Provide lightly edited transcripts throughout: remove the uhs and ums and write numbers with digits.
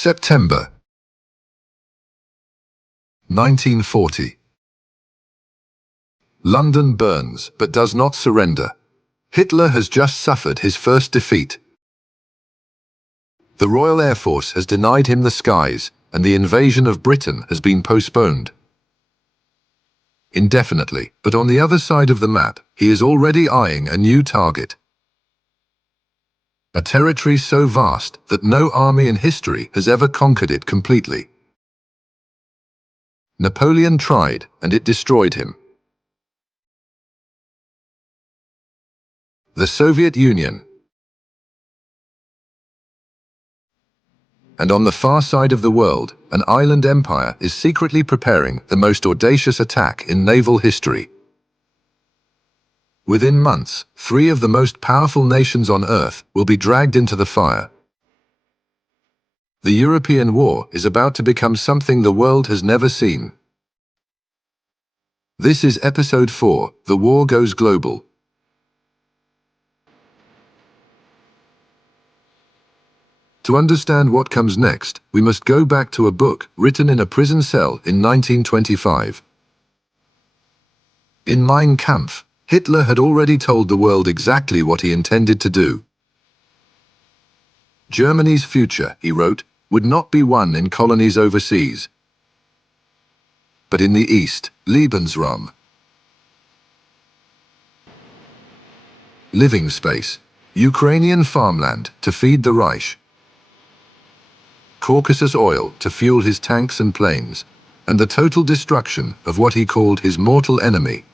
September 1940. London burns but does not surrender. Hitler has just suffered his first defeat. The Royal Air Force has denied him the skies, and the invasion of Britain has been postponed indefinitely, but on the other side of the map, he is already eyeing a new target. A territory so vast that no army in history has ever conquered it completely. Napoleon tried, and it destroyed him. The Soviet Union. And on the far side of the world, an island empire is secretly preparing the most audacious attack in naval history. Within months, 3 of the most powerful nations on Earth will be dragged into the fire. The European war is about to become something the world has never seen. This is Episode 4, The War Goes Global. To understand what comes next, we must go back to a book written in a prison cell in 1925. In Mein Kampf, Hitler had already told the world exactly what he intended to do. Germany's future, he wrote, would not be won in colonies overseas, but in the East, Lebensraum. Living space, Ukrainian farmland to feed the Reich, Caucasus oil to fuel his tanks and planes, and the total destruction of what he called his mortal enemy.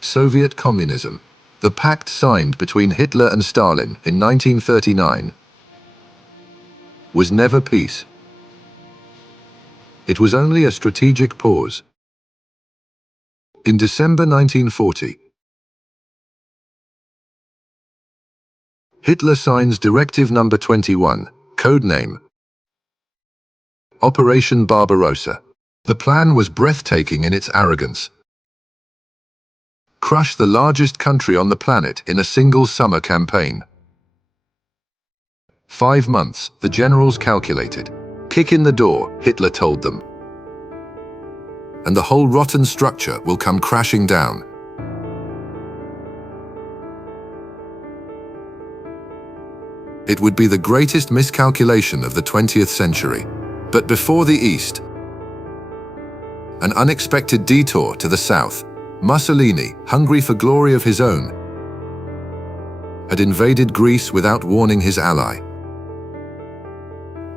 Soviet communism, the pact signed between Hitler and Stalin in 1939, was never peace. It was only a strategic pause. In December 1940, Hitler signs Directive No. 21, codename Operation Barbarossa. The plan was breathtaking in its arrogance. Crush the largest country on the planet in a single summer campaign. 5 months, the generals calculated. Kick in the door, Hitler told them, and the whole rotten structure will come crashing down. It would be the greatest miscalculation of the 20th century. But before the East, an unexpected detour to the south, Mussolini, hungry for glory of his own, had invaded Greece without warning his ally.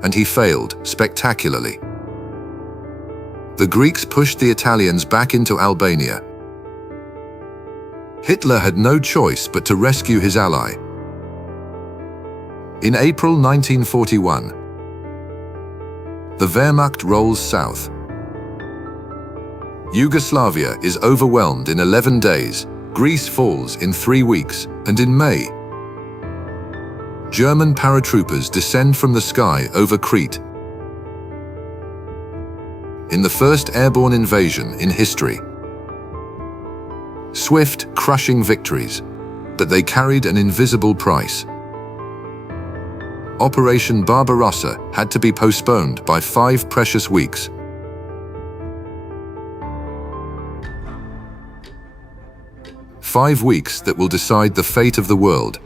And he failed spectacularly. The Greeks pushed the Italians back into Albania. Hitler had no choice but to rescue his ally. In April 1941, the Wehrmacht rolls south. Yugoslavia is overwhelmed in 11 days, Greece falls in 3 weeks, and in May, German paratroopers descend from the sky over Crete. In the first airborne invasion in history. Swift, crushing victories, but they carried an invisible price. Operation Barbarossa had to be postponed by 5 precious weeks. Five weeks that will decide the fate of the world.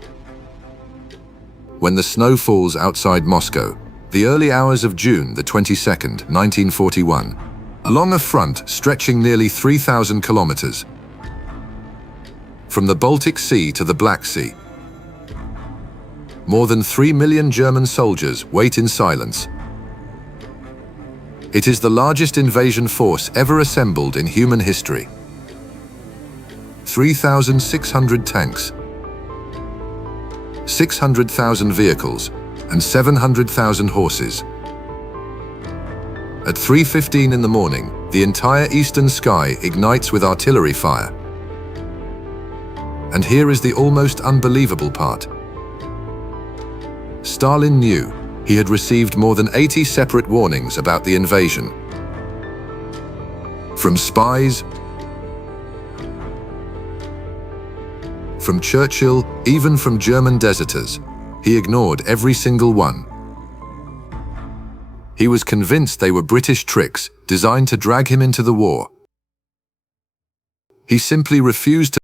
When the snow falls outside Moscow, the early hours of June the 22nd, 1941, along a front stretching nearly 3,000 kilometers, from the Baltic Sea to the Black Sea, more than 3 million German soldiers wait in silence. It is the largest invasion force ever assembled in human history. 3,600 tanks, 600,000 vehicles, and 700,000 horses. At 3:15 in the morning, the entire eastern sky ignites with artillery fire. And here is the almost unbelievable part. Stalin knew he had received more than 80 separate warnings about the invasion. From spies, from Churchill, even from German deserters, he ignored every single one. He was convinced they were British tricks designed to drag him into the war. He simply refused to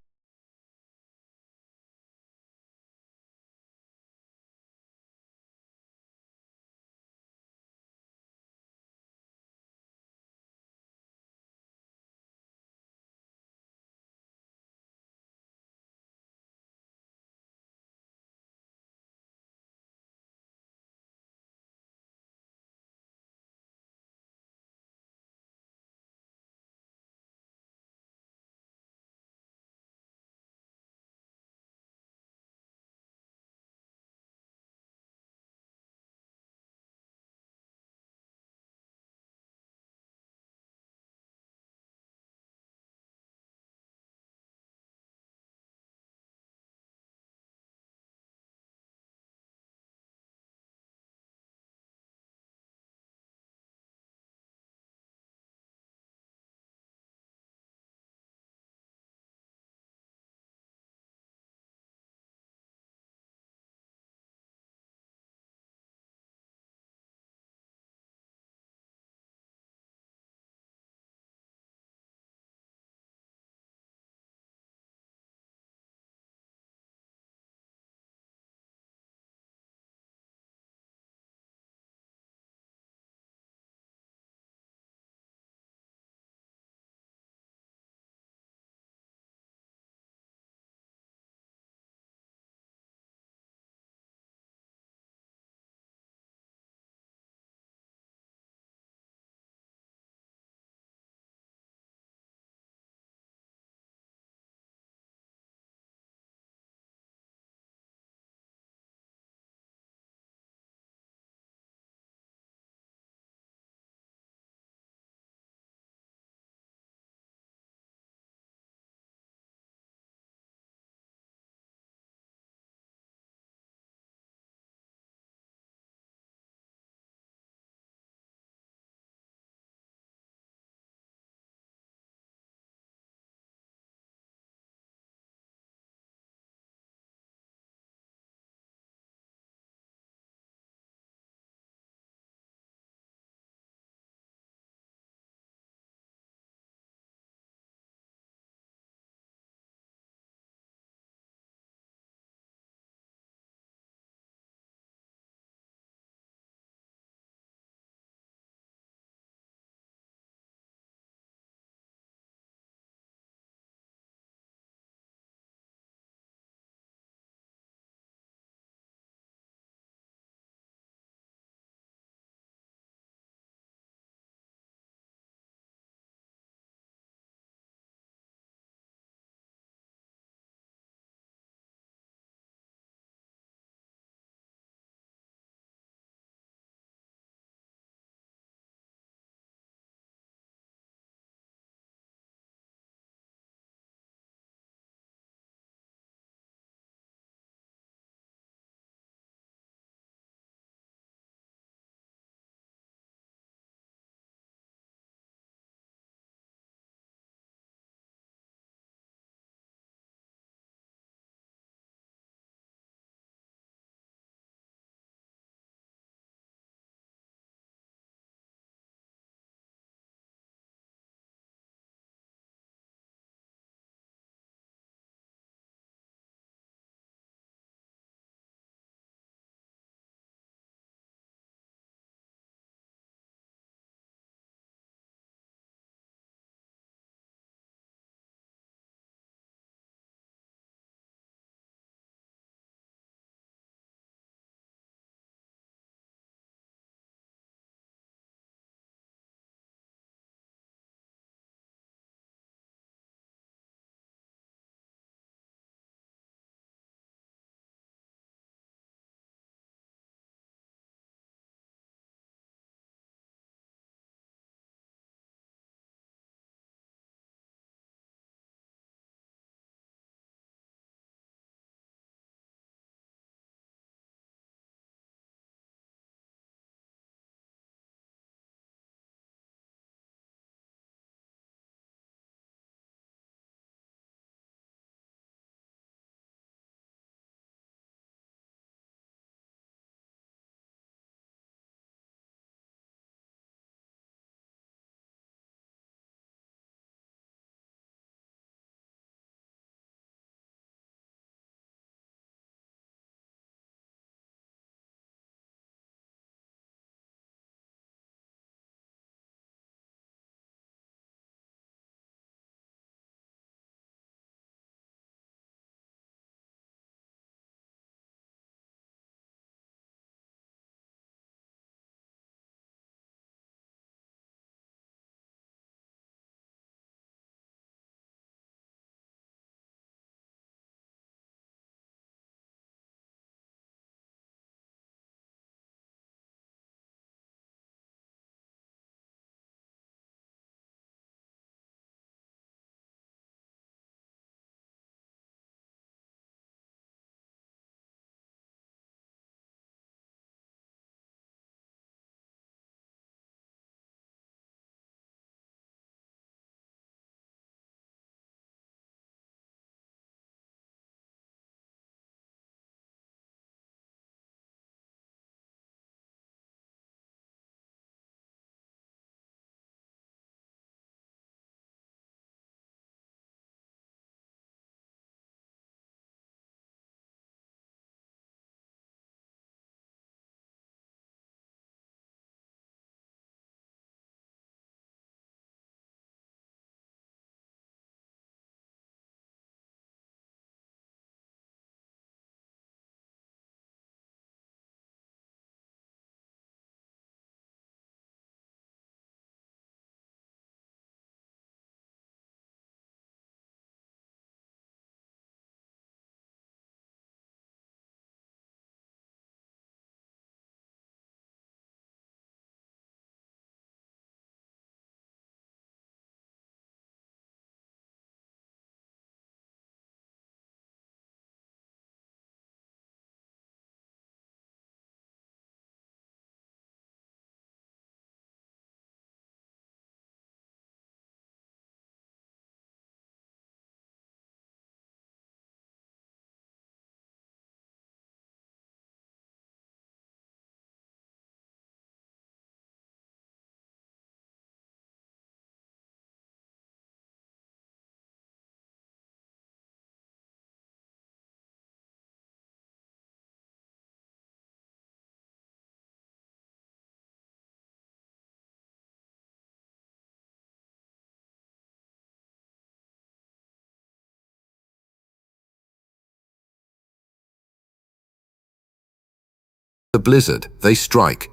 The blizzard, they strike.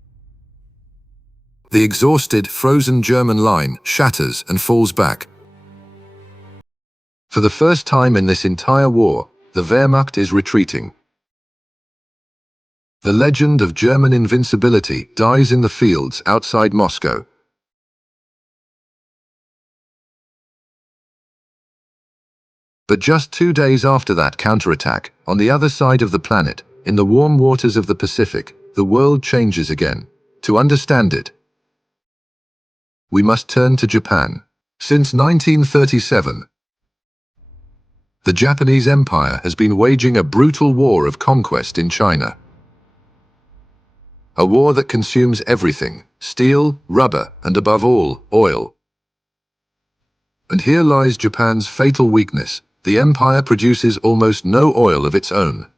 The exhausted, frozen German line shatters and falls back. For the first time in this entire war, the Wehrmacht is retreating. The legend of German invincibility dies in the fields outside Moscow. But just 2 days after that counterattack, on the other side of the planet, in the warm waters of the Pacific, the world changes again. To understand it, we must turn to Japan. Since 1937, the Japanese Empire has been waging a brutal war of conquest in China. A war that consumes everything: steel, rubber, and above all, oil. And here lies Japan's fatal weakness. The empire produces almost no oil of its own.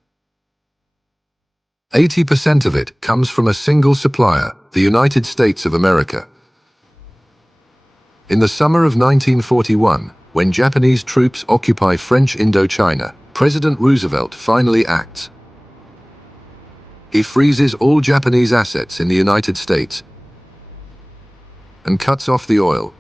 80% of it comes from a single supplier, the United States of America. In the summer of 1941, when Japanese troops occupy French Indochina, President Roosevelt finally acts. He freezes all Japanese assets in the United States and cuts off the oil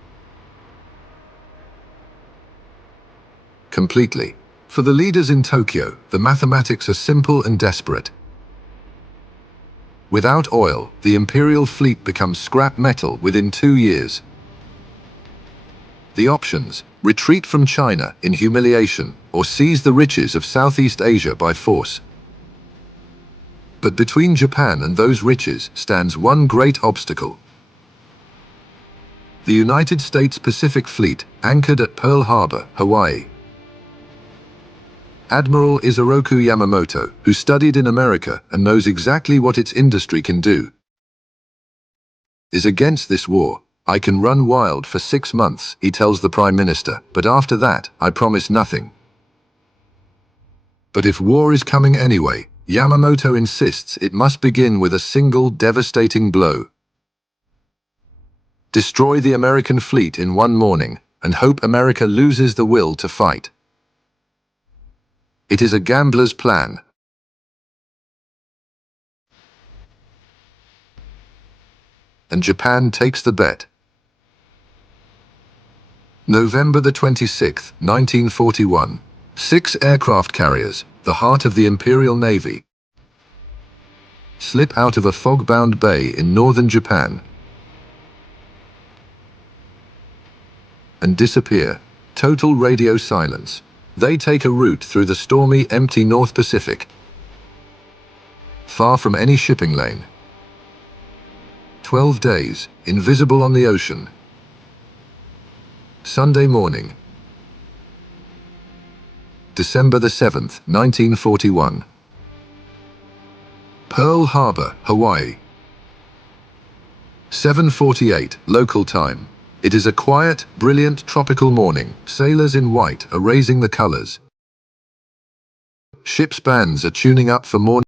completely. For the leaders in Tokyo, the mathematics are simple and desperate. Without oil, the imperial fleet becomes scrap metal within 2 years. The options: retreat from China in humiliation, or seize the riches of Southeast Asia by force. But between Japan and those riches stands one great obstacle. The United States Pacific Fleet, anchored at Pearl Harbor, Hawaii. Admiral Isoroku Yamamoto, who studied in America and knows exactly what its industry can do, is against this war. "I can run wild for 6 months," he tells the Prime Minister, "but after that, I promise nothing." But if war is coming anyway, Yamamoto insists it must begin with a single devastating blow. Destroy the American fleet in one morning, and hope America loses the will to fight. It is a gambler's plan. And Japan takes the bet. November the 26th, 1941. 6 aircraft carriers, the heart of the Imperial Navy, slip out of a fog-bound bay in northern Japan and disappear. Total radio silence. They take a route through the stormy, empty North Pacific, far from any shipping lane. 12 days, invisible on the ocean. Sunday morning, December the 7th, 1941. Pearl Harbor, Hawaii. 7:48 local time. It is a quiet, brilliant tropical morning. Sailors in white are raising the colors. Ship's bands are tuning up for morning